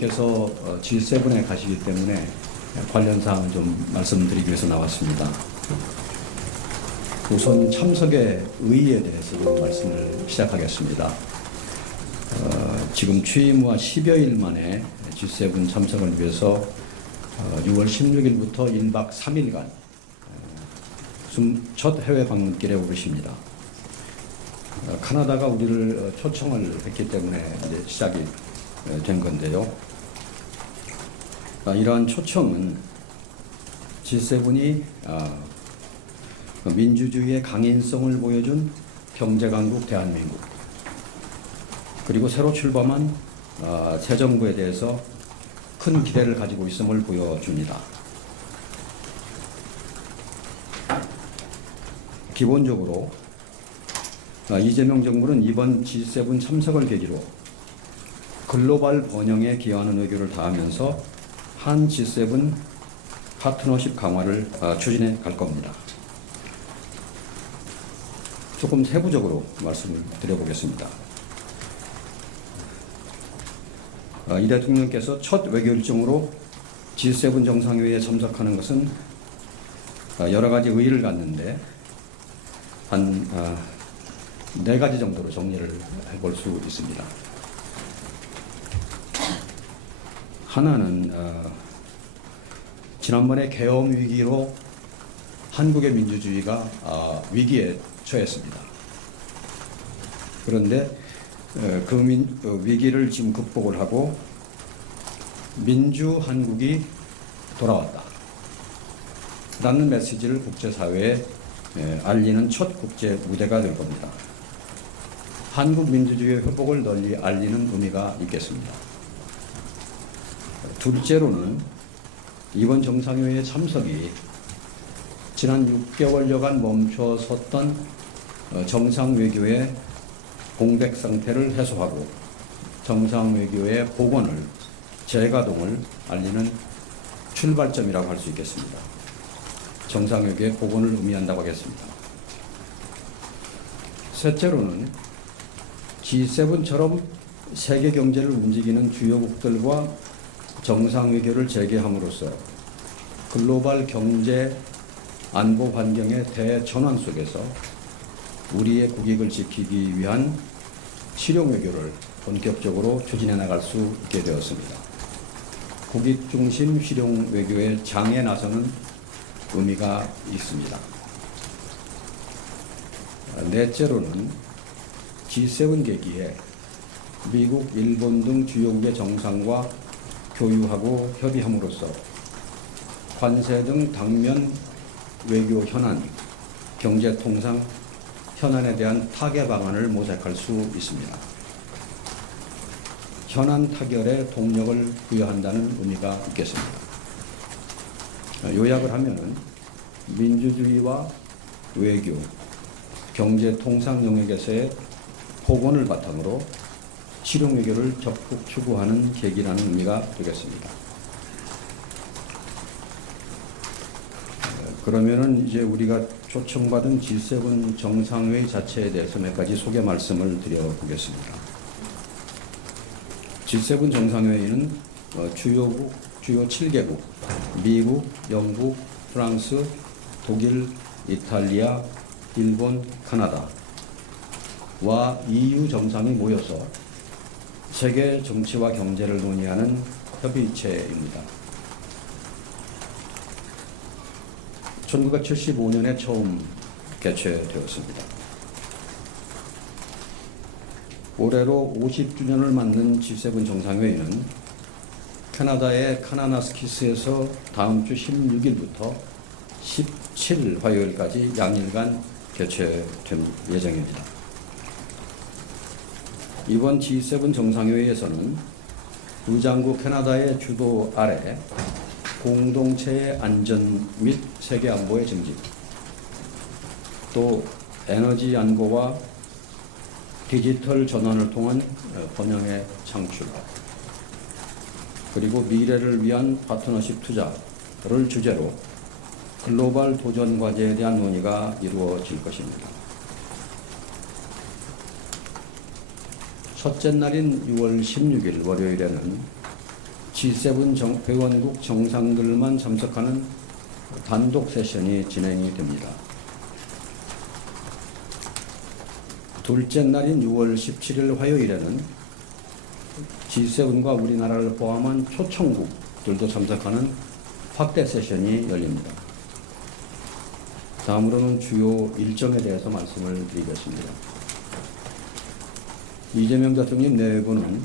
대통령께서 G7에 가시기 때문에 관련 사항을 좀 말씀드리기 위해서 나왔습니다. 우선 참석의 의의에 대해서 좀 말씀을 시작하겠습니다. 지금 취임 후 10여일 만에 G7 참석을 위해서 6월 16일부터 1박 3일간 첫 해외 방문길에 오르십니다. 카나다가 우리를 초청을 했기 때문에 이제 시작이 된 건데요. 이러한 초청은 G7이 민주주의의 강인성을 보여준 경제강국 대한민국, 그리고 새로 출범한 새 정부에 대해서 큰 기대를 가지고 있음을 보여줍니다. 기본적으로 이재명 정부는 이번 G7 참석을 계기로 글로벌 번영에 기여하는 외교를 다하면서 한 G7 파트너십 강화를 추진해 갈 겁니다. 조금 세부적으로 말씀을 드려보겠습니다. 이 대통령께서 첫 외교 일정으로 G7 정상회의에 참석하는 것은 여러 가지 의의를 갖는데 한 4가지 정도로 정리를 해볼 수 있습니다. 하나는 지난번에 계엄 위기로 한국의 민주주의가 위기에 처했습니다. 그런데 그 위기를 지금 극복을 하고 민주 한국이 돌아왔다 라는 메시지를 국제사회에 알리는 첫 국제 무대가 될 겁니다. 한국 민주주의의 회복을 널리 알리는 의미가 있겠습니다. 둘째로는 이번 정상회의의 참석이 지난 6개월여간 멈춰섰던 정상외교의 공백 상태를 해소하고 정상외교의 복원을, 재가동을 알리는 출발점이라고 할 수 있겠습니다. 정상외교의 복원을 의미한다고 하겠습니다. 셋째로는 G7처럼 세계 경제를 움직이는 주요국들과 정상외교를 재개함으로써 글로벌 경제 안보 환경의 대전환 속에서 우리의 국익을 지키기 위한 실용외교를 본격적으로 추진해 나갈 수 있게 되었습니다. 국익 중심 실용외교의 장에 나서는 의미가 있습니다. 넷째로는 G7 계기에 미국, 일본 등 주요국의 정상과 교유하고 협의함으로써 관세 등 당면 외교 현안, 경제 통상 현안에 대한 타개 방안을 모색할 수 있습니다. 현안 타결에 동력을 부여한다는 의미가 있겠습니다. 요약을 하면은 민주주의와 외교, 경제 통상 영역에서의 복원을 바탕으로 실용 외교를 적극 추구하는 계기라는 의미가 되겠습니다. 그러면은 이제 우리가 초청받은 G7 정상회의 자체에 대해서 몇 가지 소개 말씀을 드려보겠습니다. G7 정상회의는 주요 7개국, 미국, 영국, 프랑스, 독일, 이탈리아, 일본, 카나다와 EU 정상이 모여서 세계 정치와 경제를 논의하는 협의체입니다. 1975년에 처음 개최되었습니다. 올해로 50주년을 맞는 G7 정상회의는 캐나다의 카나나스키스에서 다음 주 16일부터 17일 화요일까지 양일간 개최될 예정입니다. 이번 G7 정상회의에서는 의장국 캐나다의 주도 아래 공동체의 안전 및 세계 안보의 증진, 또 에너지 안보와 디지털 전환을 통한 번영의 창출, 그리고 미래를 위한 파트너십 투자를 주제로 글로벌 도전 과제에 대한 논의가 이루어질 것입니다. 첫째 날인 6월 16일 월요일에는 G7 회원국 정상들만 참석하는 단독 세션이 진행이 됩니다. 둘째 날인 6월 17일 화요일에는 G7과 우리나라를 포함한 초청국들도 참석하는 확대 세션이 열립니다. 다음으로는 주요 일정에 대해서 말씀을 드리겠습니다. 이재명 대통령 내외부는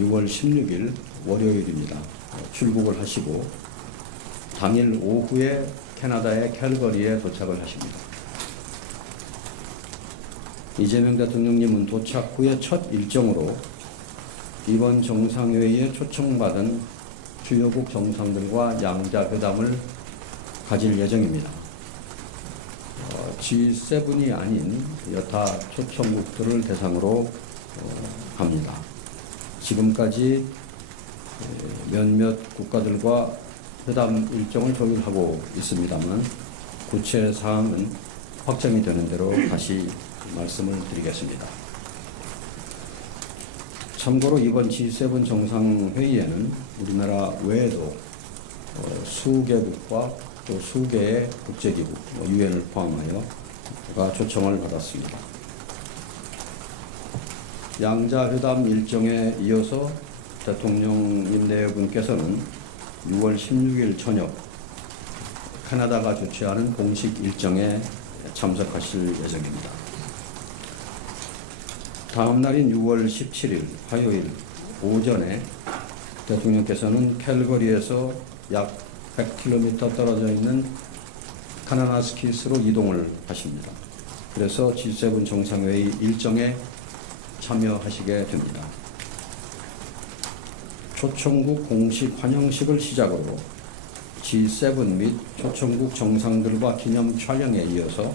6월 16일 월요일입니다. 출국을 하시고 당일 오후에 캐나다의 캘거리에 도착을 하십니다. 이재명 대통령님은 도착 후에 첫 일정으로 이번 정상회의에 초청받은 주요국 정상들과 양자회담을 가질 예정입니다. G7이 아닌 여타 초청국들을 대상으로 합니다. 지금까지 몇몇 국가들과 회담 일정을 조율하고 있습니다만 구체 사항은 확정이 되는 대로 다시 말씀을 드리겠습니다. 참고로 이번 G7 정상회의에는 우리나라 외에도 수개국과 또 수개의 국제기구, 유엔을 포함하여가 초청을 받았습니다. 양자회담 일정에 이어서 대통령님 내외분께서는 6월 16일 저녁 캐나다가 주최하는 공식 일정에 참석하실 예정입니다. 다음 날인 6월 17일 화요일 오전에 대통령께서는 캘거리에서 약 100km 떨어져 있는 카나나스키스로 이동을 하십니다. 그래서 G7 정상회의 일정에 참여하시게 됩니다. 초청국 공식 환영식을 시작으로 G7 및 초청국 정상들과 기념 촬영에 이어서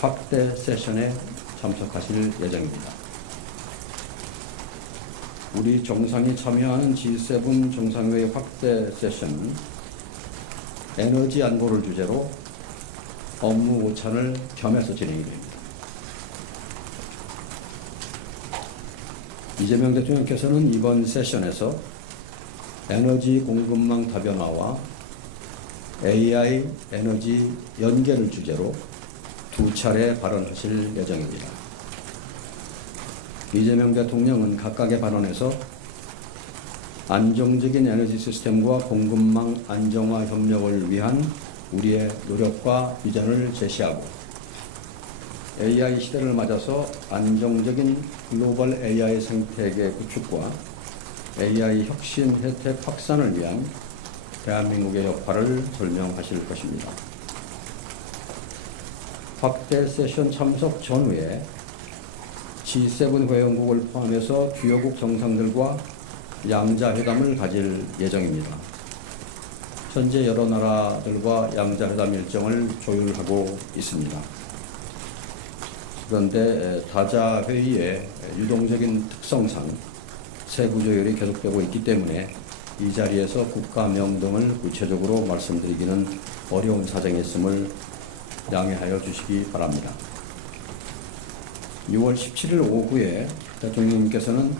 확대 세션에 참석하실 예정입니다. 우리 정상이 참여하는 G7 정상회의 확대 세션은 에너지 안보를 주제로 업무 오찬을 겸해서 진행이 됩니다. 이재명 대통령께서는 이번 세션에서 에너지 공급망 다변화와 AI 에너지 연계를 주제로 두 차례 발언하실 예정입니다. 이재명 대통령은 각각의 발언에서 안정적인 에너지 시스템과 공급망 안정화 협력을 위한 우리의 노력과 비전을 제시하고 AI 시대를 맞아서 안정적인 글로벌 AI 생태계 구축과 AI 혁신 혜택 확산을 위한 대한민국의 역할을 설명하실 것입니다. 확대 세션 참석 전후에 G7 회원국을 포함해서 주요국 정상들과 양자회담을 가질 예정입니다. 현재 여러 나라들과 양자회담 일정을 조율하고 있습니다. 그런데 다자회의의 유동적인 특성상 세부 조율이 계속되고 있기 때문에 이 자리에서 국가명 등을 구체적으로 말씀드리기는 어려운 사정이 있음을 양해하여 주시기 바랍니다. 6월 17일 오후에 대통령님께서는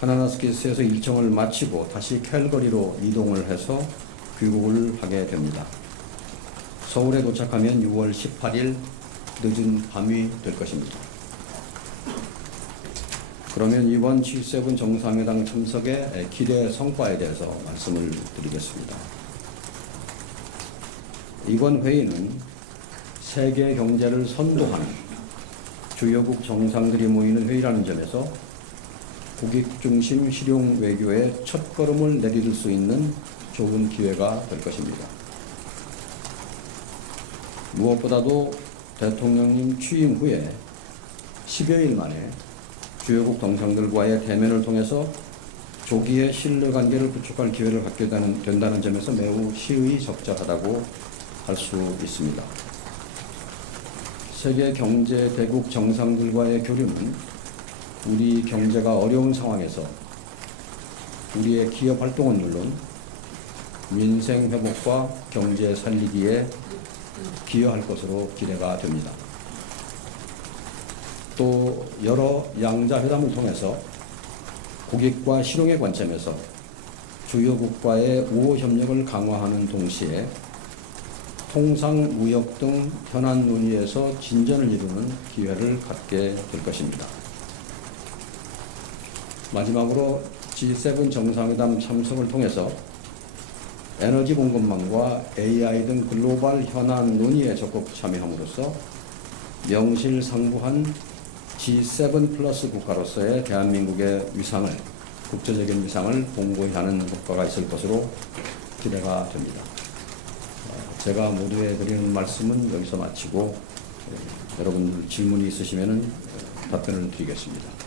카나나스키스에서 일정을 마치고 다시 캘거리로 이동을 해서 귀국을 하게 됩니다. 서울에 도착하면 6월 18일 늦은 밤이 될 것입니다. 그러면 이번 G7 정상회담 참석의 기대 성과에 대해서 말씀을 드리겠습니다. 이번 회의는 세계 경제를 선도하는 주요국 정상들이 모이는 회의라는 점에서 국익 중심 실용 외교의 첫걸음을 내디딜 수 있는 좋은 기회가 될 것입니다. 무엇보다도 대통령님 취임 후에 10여일 만에 주요국 정상들과의 대면을 통해서 조기에 신뢰관계를 구축할 기회를 갖게 된다는 점에서 매우 시의적절하다고 할 수 있습니다. 세계 경제 대국 정상들과의 교류는 우리 경제가 어려운 상황에서 우리의 기업 활동은 물론 민생 회복과 경제 살리기에 기여할 것으로 기대가 됩니다. 또 여러 양자회담을 통해서 국익과 실용의 관점에서 주요국과의 우호 협력을 강화하는 동시에 통상, 무역 등 현안 논의에서 진전을 이루는 기회를 갖게 될 것입니다. 마지막으로 G7 정상회담 참석을 통해서 에너지 공급망과 AI 등 글로벌 현안 논의에 적극 참여함으로써 명실상부한 G7 플러스 국가로서의 대한민국의 위상을, 국제적인 위상을 공고히 하는 효과가 있을 것으로 기대가 됩니다. 제가 모두에 드리는 말씀은 여기서 마치고 여러분들 질문이 있으시면 답변을 드리겠습니다.